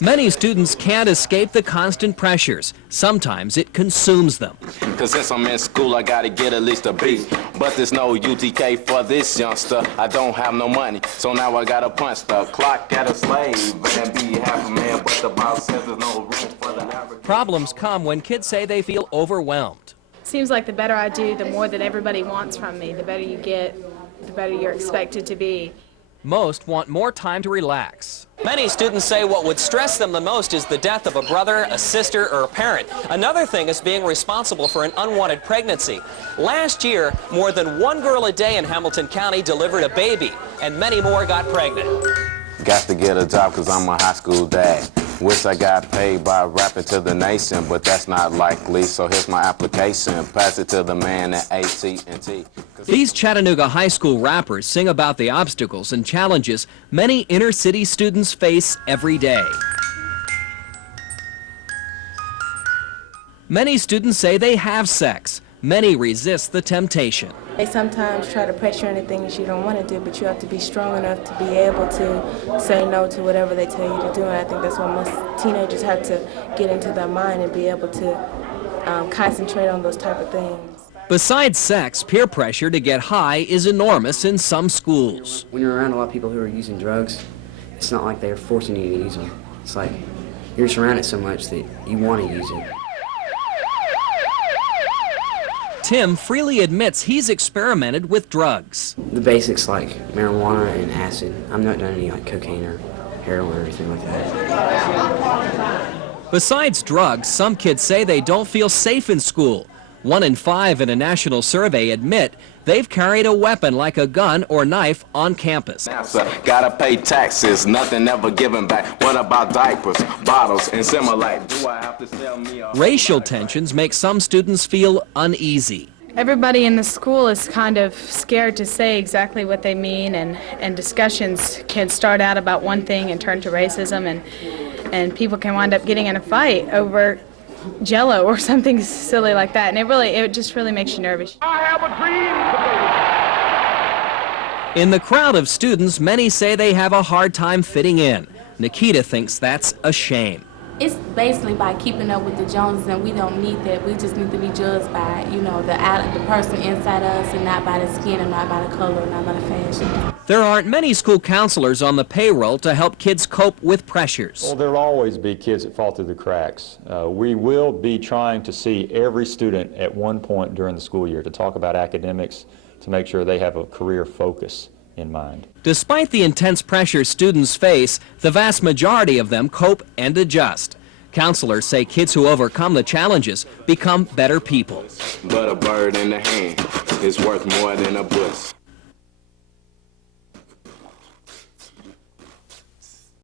Many students can't escape the constant pressures. Sometimes it consumes them. Cause since I'm in school, I gotta get at least a B. But there's no UTK for this youngster. I don't have no money, so now I gotta punch the clock at a slave and be half a man. But the boss says there's no room for the average. Problems come when kids say they feel overwhelmed. Seems like the better I do, the more that everybody wants from me. The better you get, the better you're expected to be. Most want more time to relax. Many students say what would stress them the most is the death of a brother, a sister, or a parent. Another thing is being responsible for an unwanted pregnancy. Last year, more than one girl a day in Hamilton County delivered a baby, and many more got pregnant. Got to get a job cause I'm a high school dad. Wish I got paid by rapping to the nation, but that's not likely, so here's my application. Pass it to the man at AT&T. These Chattanooga high school rappers sing about the obstacles and challenges many inner city students face every day. Many students say they have sex. Many resist the temptation. They sometimes try to pressure you into things you don't want to do, but you have to be strong enough to be able to say no to whatever they tell you to do. And I think that's what most teenagers have to get into their mind and be able to concentrate on those type of things. Besides sex, peer pressure to get high is enormous in some schools. When you're around a lot of people who are using drugs, it's not like they're forcing you to use them. It's like you're surrounded so much that you want to use it. Tim freely admits he's experimented with drugs. The basics like marijuana and acid. I've not done any like cocaine or heroin or anything like that. Besides drugs, some kids say they don't feel safe in school. 1 in 5 in a national survey admit they've carried a weapon like a gun or knife on campus. NASA, gotta pay taxes, nothing ever given back. What about diapers, bottles, and Similac? Do I have to sell me a... Racial tensions make some students feel uneasy. Everybody in the school is kind of scared to say exactly what they mean, and discussions can start out about one thing and turn to racism, and people can wind up getting in a fight over Jello or something silly like that, and it just really makes you nervous. I have a dream! In the crowd of students, many say they have a hard time fitting in. Nikita thinks that's a shame. It's basically by keeping up with the Joneses, and we don't need that. We just need to be judged by, the person inside us, and not by the skin, and not by the color, and not by the fashion. There aren't many school counselors on the payroll to help kids cope with pressures. Well, there'll always be kids that fall through the cracks. We will be trying to see every student at one point during the school year to talk about academics, to make sure they have a career focus in mind. Despite the intense pressure students face, the vast majority of them cope and adjust. Counselors say kids who overcome the challenges become better people. But a bird in the hand is worth more than a bush.